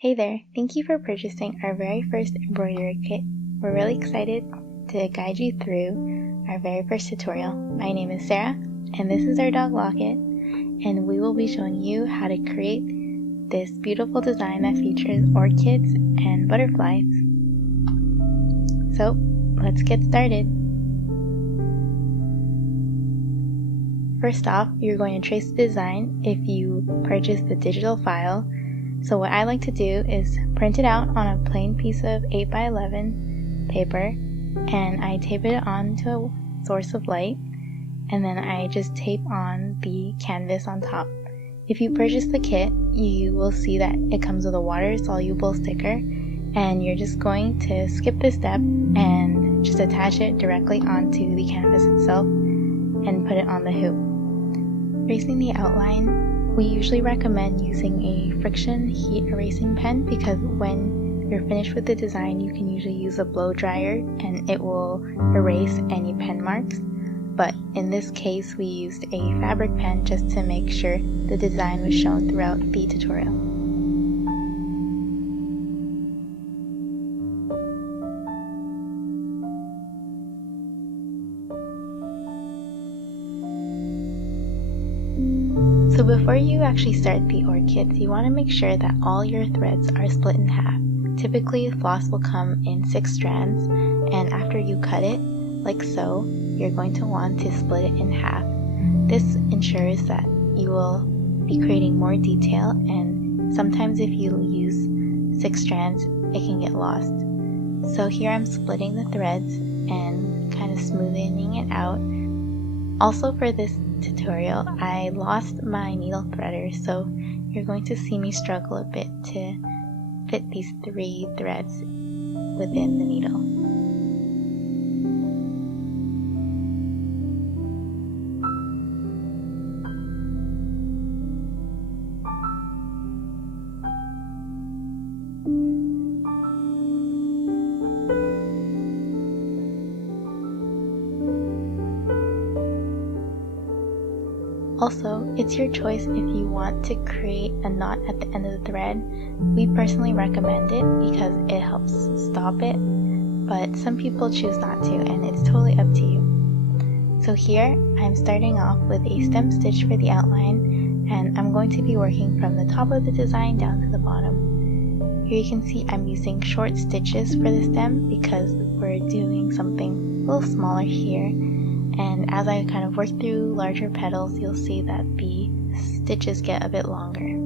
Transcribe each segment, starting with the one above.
Hey there, thank you for purchasing our very first embroidery kit. We're really excited to guide you through our very first tutorial. My name is Sarah, and this is our dog Locket, and we will be showing you how to create this beautiful design that features orchids and butterflies. So, let's get started. First off, you're going to trace the design if you purchase the digital file. So what I like to do is print it out on a plain piece of 8x11 paper, and I tape it onto a source of light, and then I just tape on the canvas on top. If you purchase the kit, you will see that it comes with a water-soluble sticker, and you're just going to skip this step and just attach it directly onto the canvas itself and put it on the hoop. Tracing the outline, we usually recommend using a friction heat erasing pen because when you're finished with the design, you can usually use a blow dryer and it will erase any pen marks. But in this case, we used a fabric pen just to make sure the design was shown throughout the tutorial. So before you actually start the orchids, you want to make sure that all your threads are split in half. Typically, floss will come in 6 strands, and after you cut it, like so, you're going to want to split it in half. This ensures that you will be creating more detail, and sometimes if you use 6 strands, it can get lost. So here I'm splitting the threads and kind of smoothing it out. Also for this tutorial, I lost my needle threader, so you're going to see me struggle a bit to fit these 3 threads within the needle. Also, it's your choice if you want to create a knot at the end of the thread. We personally recommend it because it helps stop it, but some people choose not to, and it's totally up to you. So here, I'm starting off with a stem stitch for the outline, and I'm going to be working from the top of the design down to the bottom. Here you can see I'm using short stitches for the stem because we're doing something a little smaller here. And as I kind of work through larger petals, you'll see that the stitches get a bit longer.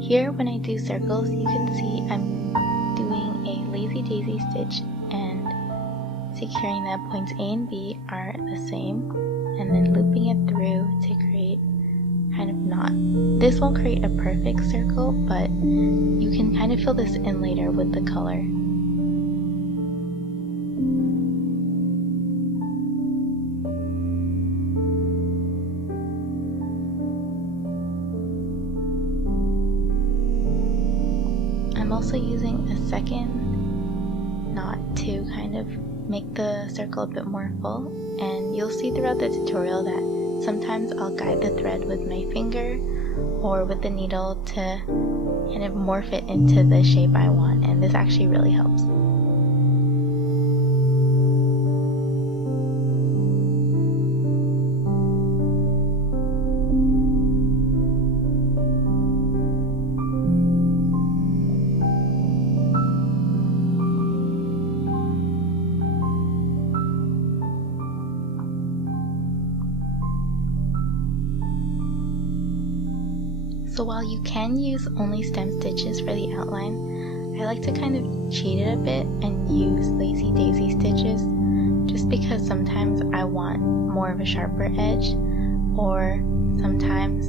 Here, when I do circles, you can see I'm doing a lazy daisy stitch and securing that points A and B are the same, and then looping it through to create kind of knot. This won't create a perfect circle, but you can kind of fill this in later with the color. I'm also using a second knot to kind of make the circle a bit more full, and you'll see throughout the tutorial that sometimes I'll guide the thread with my finger or with the needle to kind of morph it into the shape I want, and this actually really helps. So while you can use only stem stitches for the outline, I like to kind of cheat it a bit and use lazy daisy stitches, just because sometimes I want more of a sharper edge, or sometimes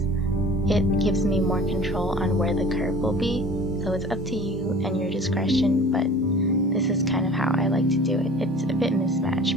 it gives me more control on where the curve will be. So it's up to you and your discretion, but this is kind of how I like to do it. It's a bit mismatched.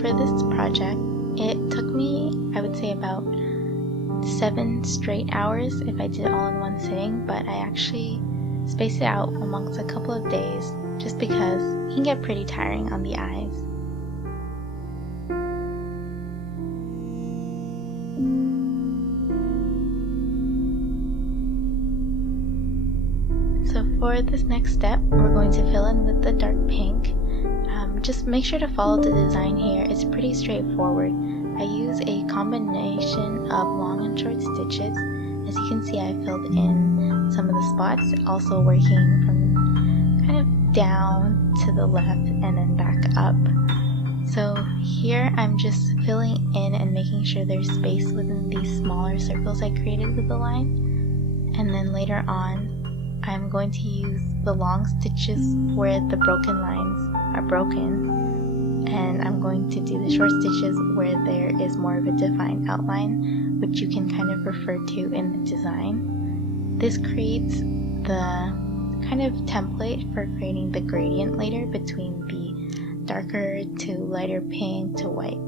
For this project, it took me, I would say, about 7 straight hours if I did it all in one sitting, but I actually spaced it out amongst a couple of days just because it can get pretty tiring on the eyes. So for this next step, we're going to fill in with the dark pink. Just make sure to follow the design here. It's pretty straightforward. I use a combination of long and short stitches. As you can see, I filled in some of the spots, also working from kind of down to the left and then back up. So here I'm just filling in and making sure there's space within these smaller circles I created with the line. And then later on, I'm going to use the long stitches where the broken lines are broken, and I'm going to do the short stitches where there is more of a defined outline, which you can kind of refer to in the design. This creates the kind of template for creating the gradient later between the darker to lighter pink to white.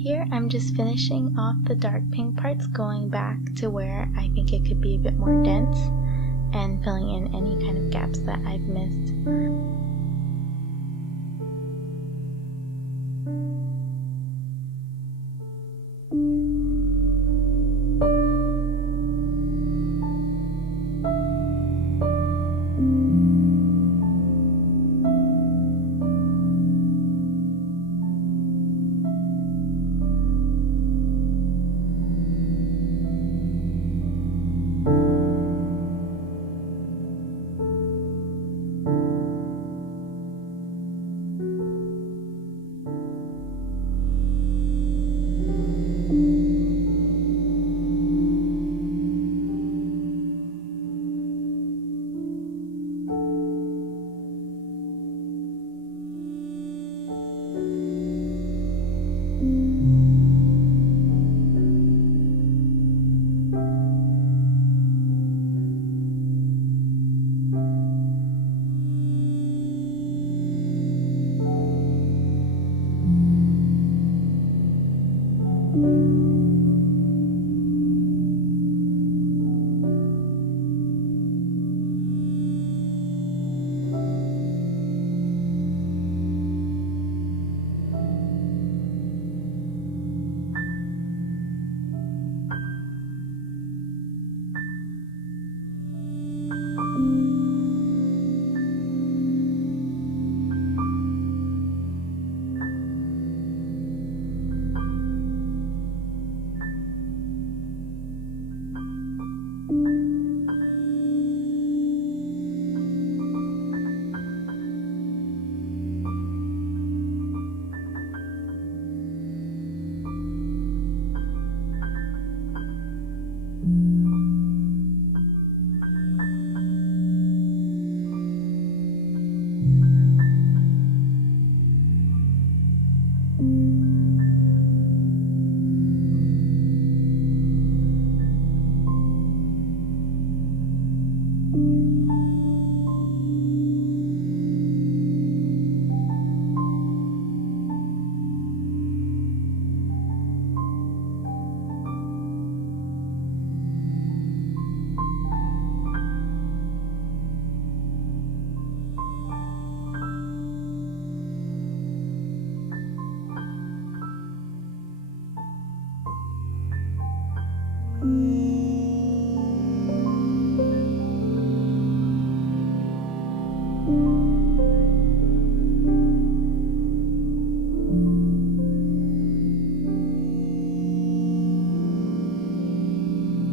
Here I'm just finishing off the dark pink parts, going back to where I think it could be a bit more dense and filling in any kind of gaps that I've missed.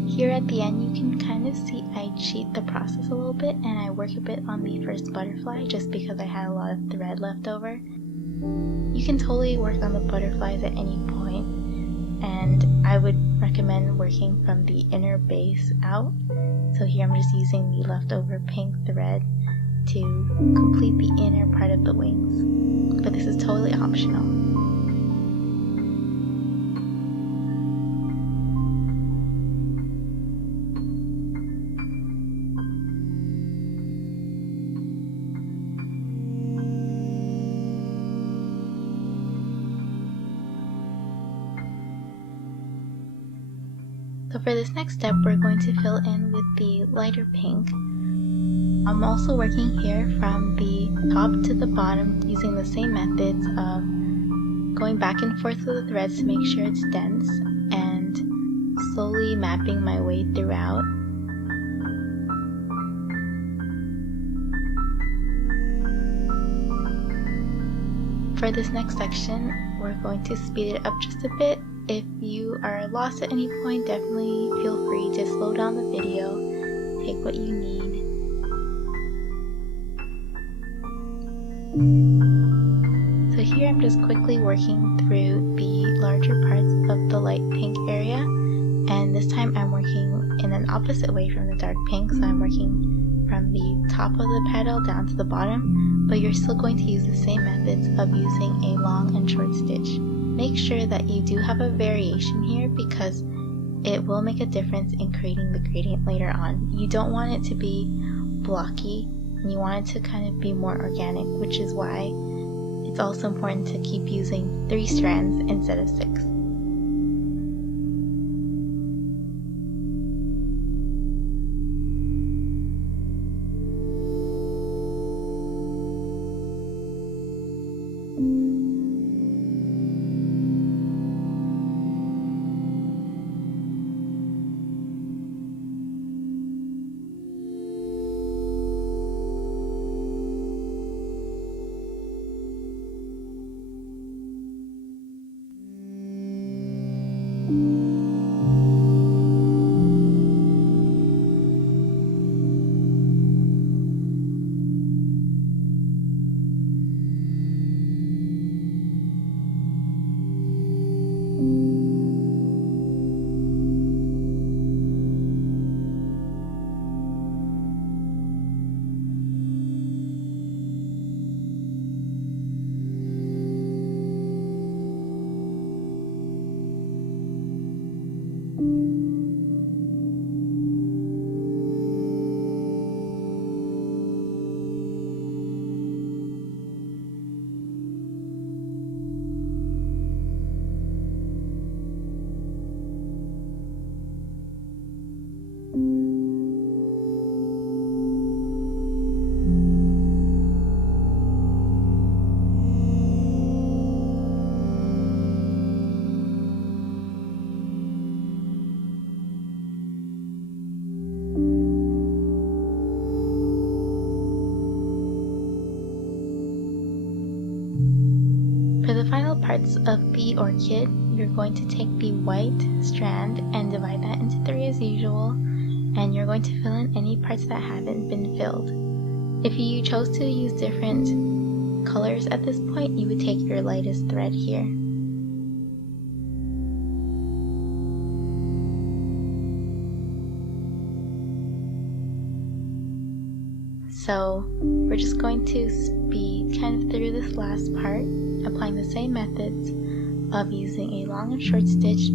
Here at the end, you can kind of see I cheat the process a little bit and I work a bit on the first butterfly just because I had a lot of thread left over. You can totally work on the butterflies at any point, and I would recommend working from the inner base out. So here I'm just using the leftover pink thread to complete the inner part of the wings, but this is totally optional. So for this next step, we're going to fill in with the lighter pink. I'm also working here from the top to the bottom using the same methods of going back and forth with the threads to make sure it's dense and slowly mapping my way throughout. For this next section, we're going to speed it up just a bit. If you are lost at any point, definitely feel free to slow down the video, take what you need. So here I'm just quickly working through the larger parts of the light pink area, and this time I'm working in an opposite way from the dark pink, so I'm working from the top of the petal down to the bottom, but you're still going to use the same methods of using a long and short stitch. Make sure that you do have a variation here because it will make a difference in creating the gradient later on. You don't want it to be blocky, and you want it to kind of be more organic, which is why it's also important to keep using 3 strands instead of 6. parts of the orchid, you're going to take the white strand and divide that into 3 as usual, and you're going to fill in any parts that haven't been filled. If you chose to use different colors at this point, you would take your lightest thread here. So we're just going to speed kind of through this last part, applying the same methods of using a long and short stitch,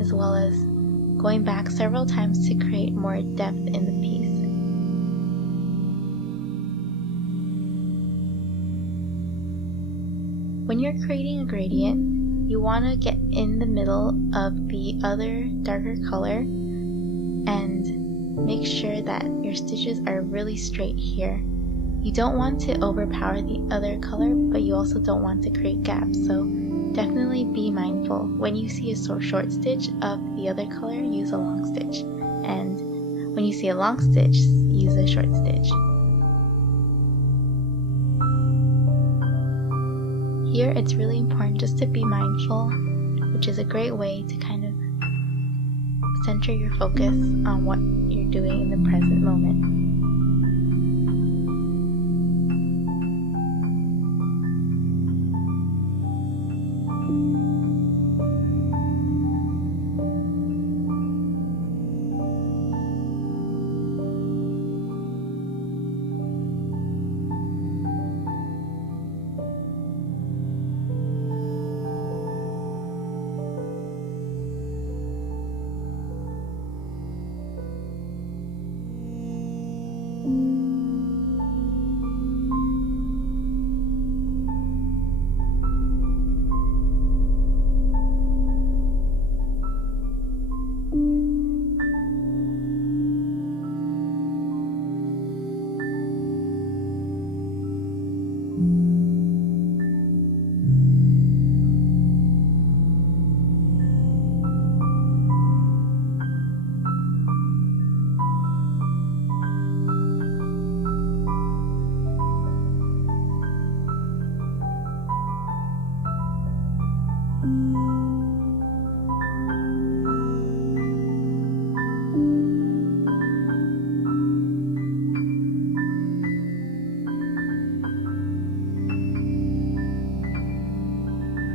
as well as going back several times to create more depth in the piece. When you're creating a gradient, you want to get in the middle of the other darker color and make sure that your stitches are really straight here. You don't want to overpower the other color, but you also don't want to create gaps, so definitely be mindful. When you see a short stitch of the other color, use a long stitch, and when you see a long stitch, use a short stitch. Here it's really important just to be mindful, which is a great way to kind of center your focus on what you're doing in the present moment.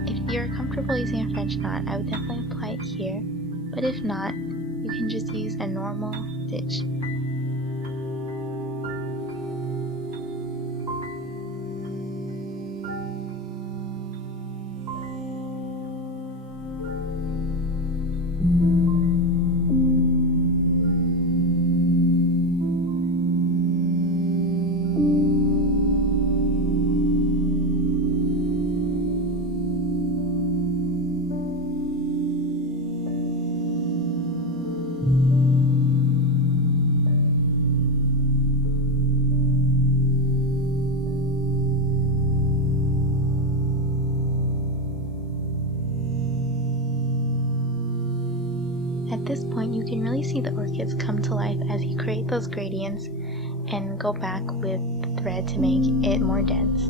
If you're comfortable using a French knot, I would definitely apply it here, but if not, you can just use a normal stitch. At this point, you can really see the orchids come to life as you create those gradients and go back with the thread to make it more dense.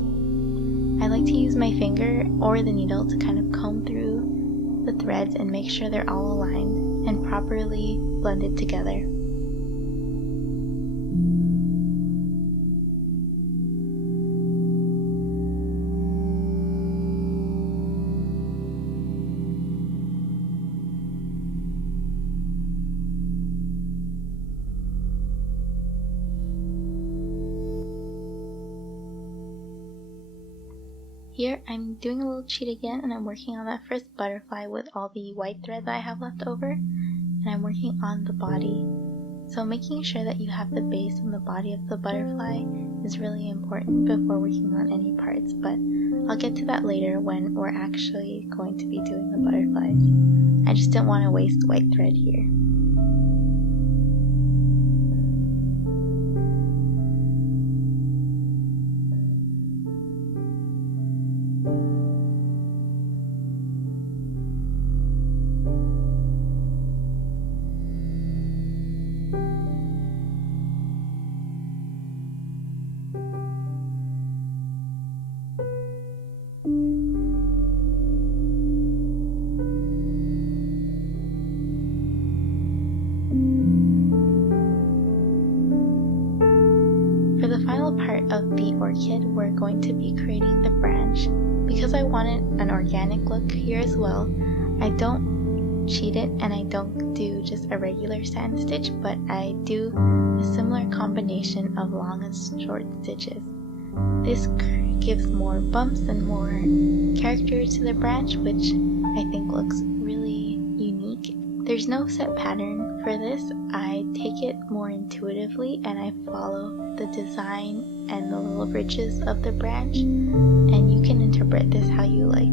I like to use my finger or the needle to kind of comb through the threads and make sure they're all aligned and properly blended together. Here I'm doing a little cheat again, and I'm working on that first butterfly with all the white thread that I have left over, and I'm working on the body. So making sure that you have the base and the body of the butterfly is really important before working on any parts, but I'll get to that later when we're actually going to be doing the butterflies. I just don't want to waste white thread here. part of the orchid, we're going to be creating the branch. Because I wanted an organic look here as well, I don't cheat it and I don't do just a regular sand stitch, but I do a similar combination of long and short stitches. This gives more bumps and more character to the branch, which I think looks really unique. There's no set pattern for this. I take it more intuitively and I follow the design and the little ridges of the branch, and you can interpret this how you like.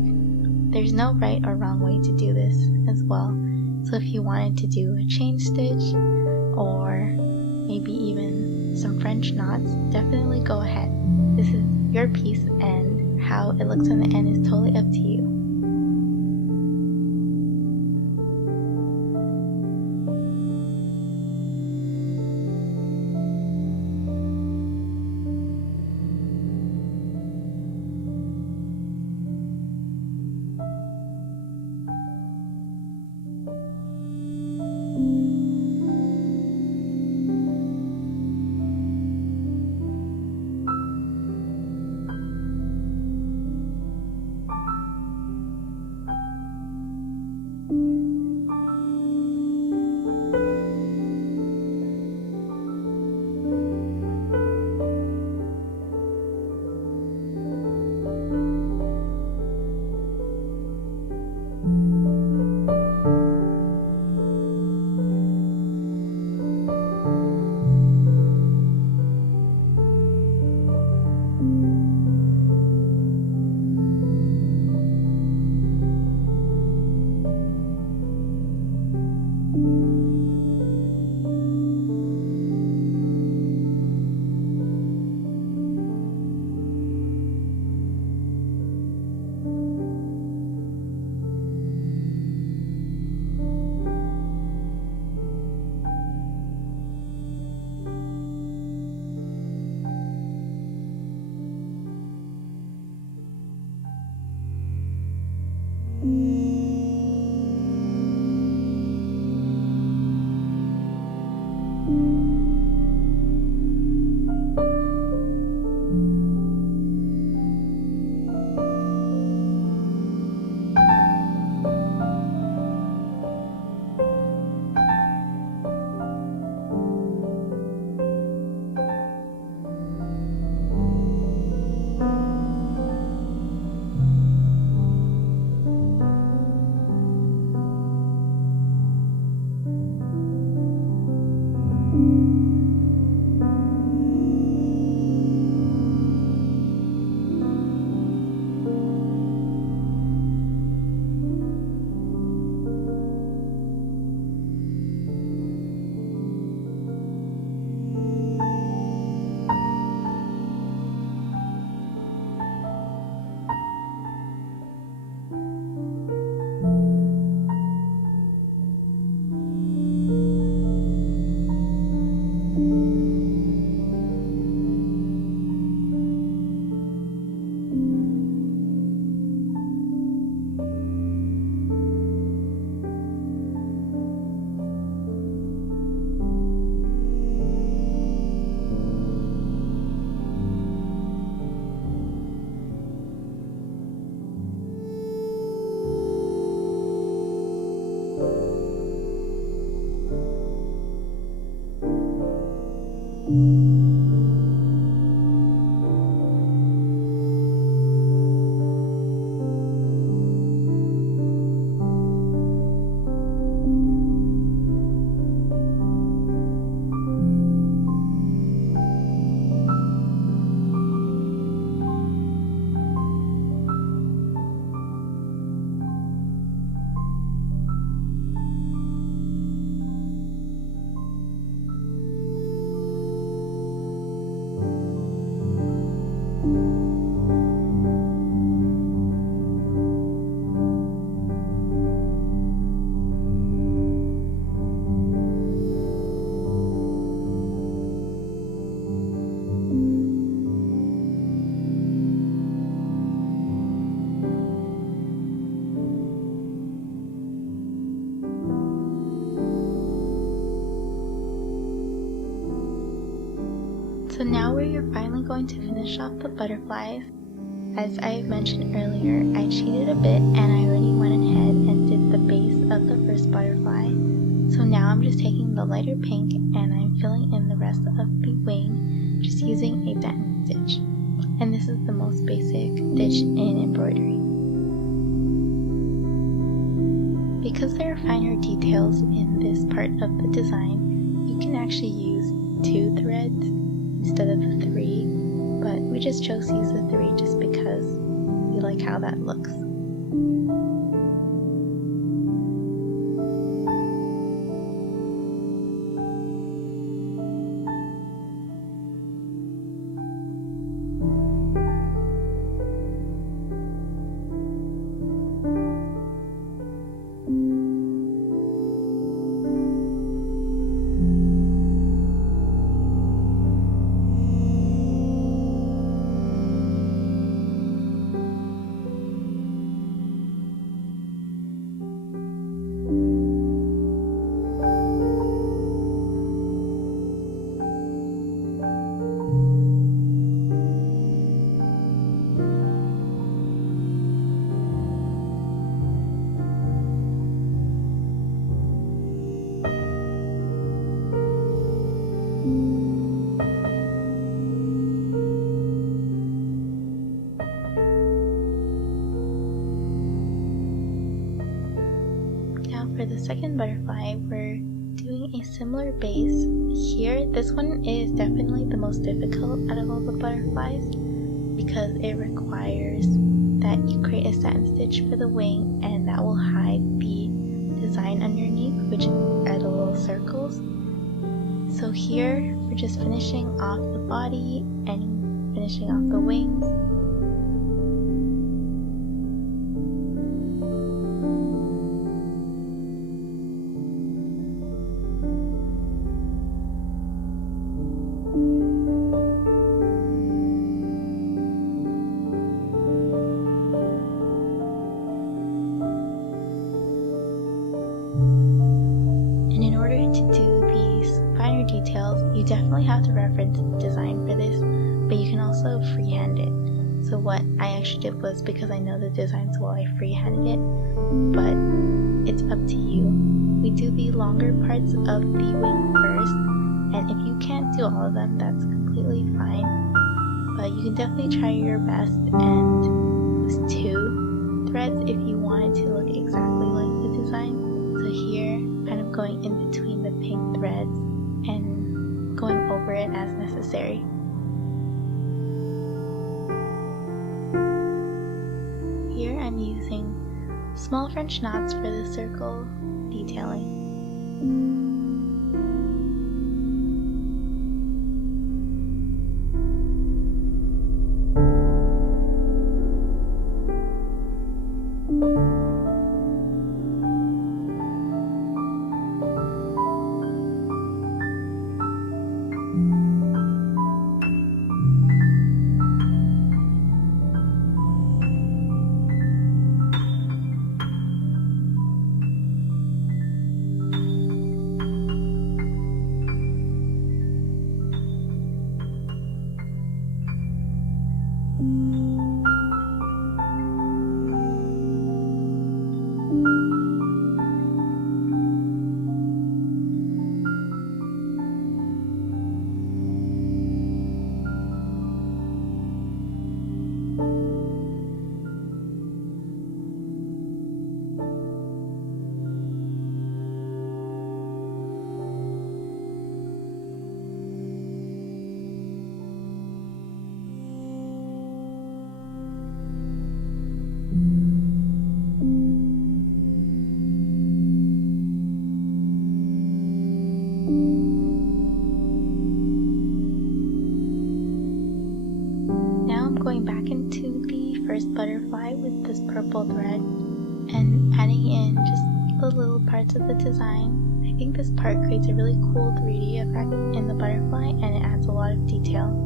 There's no right or wrong way to do this as well. So if you wanted to do a chain stitch or maybe even some French knots, definitely go ahead. This is your piece, and how it looks in the end is totally up to you. So now we're finally going to finish off the butterflies. As I mentioned earlier, I cheated a bit and I already went ahead and did the base of the first butterfly. So now I'm just taking the lighter pink and I'm filling in the rest of the wing, just using a satin stitch. And this is the most basic stitch in embroidery. Because there are finer details in this part of the design, you can actually use 2 threads instead of the 3, but we just chose to use the 3 just because we like how that looks. For the second butterfly, we're doing a similar base. Here, this one is definitely the most difficult out of all the butterflies because it requires that you create a satin stitch for the wing and that will hide the design underneath, which are the little circles. So here, we're just finishing off the body and finishing off the wings. You definitely have to reference the design for this, but you can also freehand it. So what I actually did was, because I know the design so well, I freehanded it, but it's up to you. We do the longer parts of the wing first, and if you can't do all of them, that's completely fine, but you can definitely try your best and use 2 threads if you want it to look exactly like the design. So here, kind of going in between the pink threads and going over it as necessary. Here I'm using small French knots for the circle detailing. Going back into the first butterfly with this purple thread and adding in just the little parts of the design. I think this part creates a really cool 3D effect in the butterfly and it adds a lot of detail.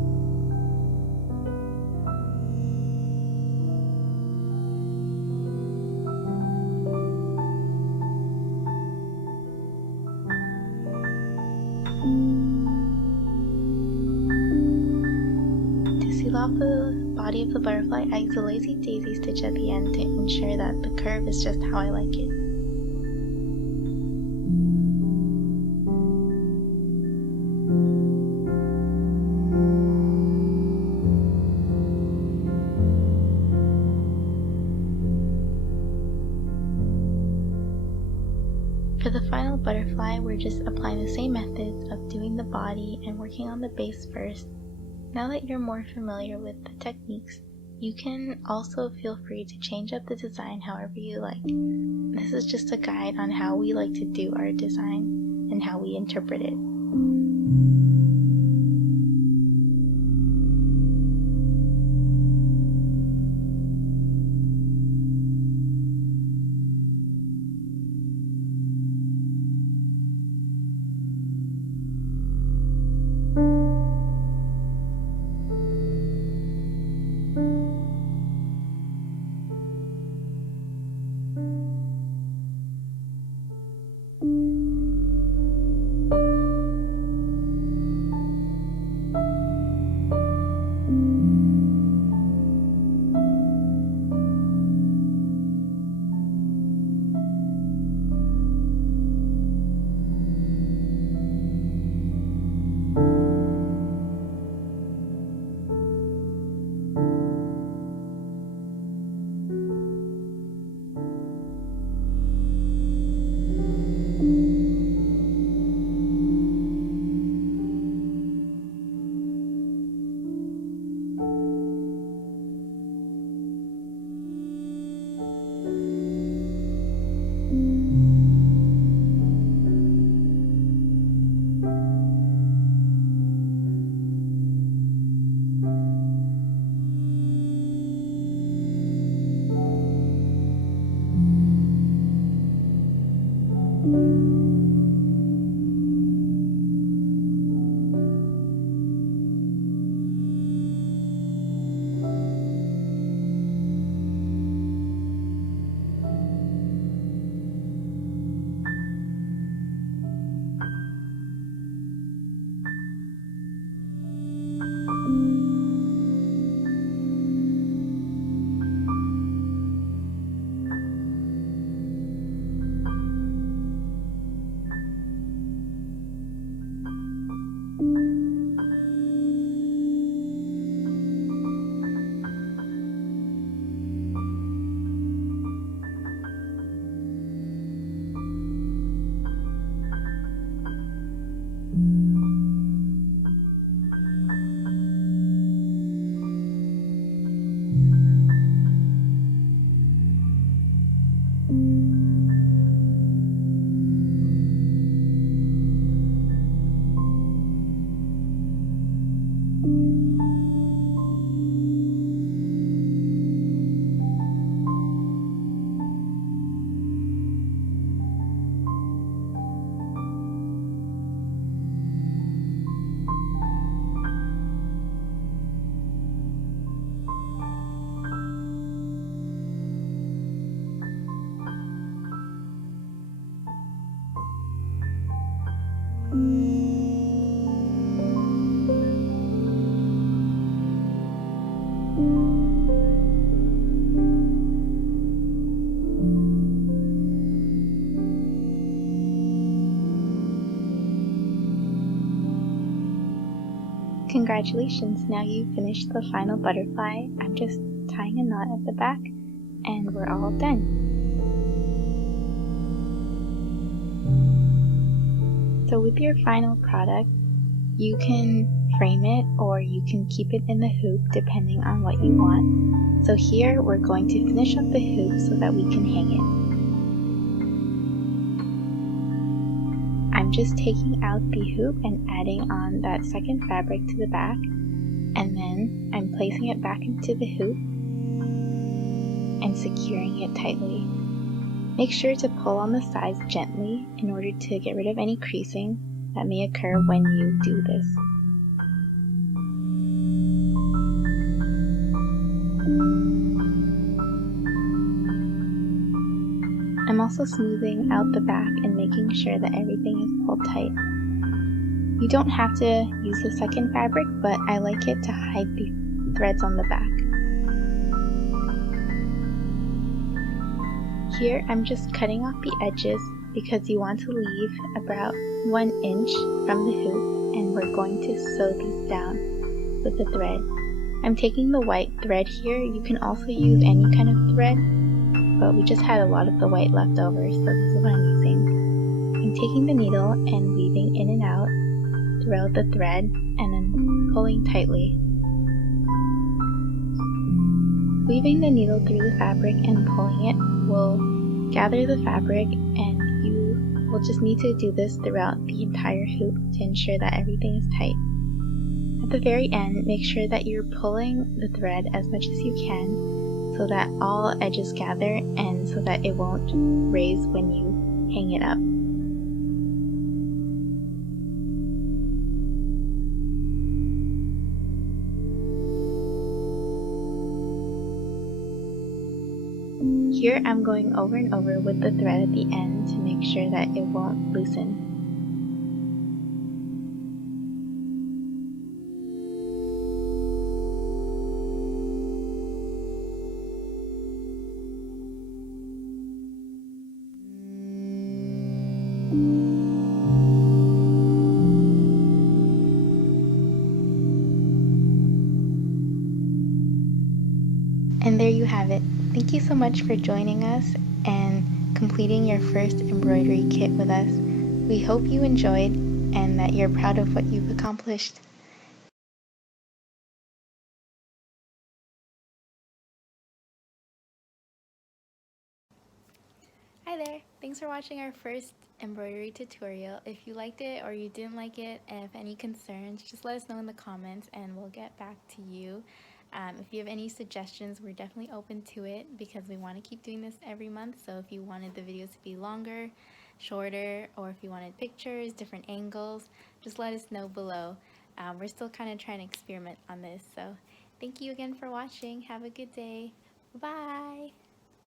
off the body of the butterfly, I use a lazy daisy stitch at the end to ensure that the curve is just how I like it. For the final butterfly, we're just applying the same methods of doing the body and working on the base first. Now that you're more familiar with the techniques, you can also feel free to change up the design however you like. This is just a guide on how we like to do our design and how we interpret it. Congratulations, now you've finished the final butterfly. I'm just tying a knot at the back and we're all done. So with your final product, you can frame it or you can keep it in the hoop depending on what you want. So here we're going to finish up the hoop so that we can hang it. I'm just taking out the hoop and adding on that second fabric to the back, and then I'm placing it back into the hoop and securing it tightly. Make sure to pull on the sides gently in order to get rid of any creasing that may occur when you do this. I'm also smoothing out the back and making sure that everything is pulled tight. You don't have to use the second fabric, but I like it to hide the threads on the back. Here I'm just cutting off the edges because you want to leave about 1 inch from the hoop, and we're going to sew these down with the thread. I'm taking the white thread here. You can also use any kind of thread, but we just had a lot of the white left over, so this is what I'm using. I'm taking the needle and weaving in and out throughout the thread and then pulling tightly. Weaving the needle through the fabric and pulling it will gather the fabric, and you will just need to do this throughout the entire hoop to ensure that everything is tight. At the very end, make sure that you're pulling the thread as much as you can so that all edges gather and so that it won't raise when you hang it up. Here I'm going over and over with the thread at the end to make sure that it won't loosen. And there you have it. Thank you so much for joining us and completing your first embroidery kit with us. We hope you enjoyed and that you're proud of what you've accomplished. Hi there! Thanks for watching our first embroidery tutorial. If you liked it or you didn't like it, and if any concerns, just let us know in the comments and we'll get back to you. If you have any suggestions, we're definitely open to it because we want to keep doing this every month. So if you wanted the videos to be longer, shorter, or if you wanted pictures, different angles, just let us know below. We're still kind of trying to experiment on this. So thank you again for watching. Have a good day. Bye!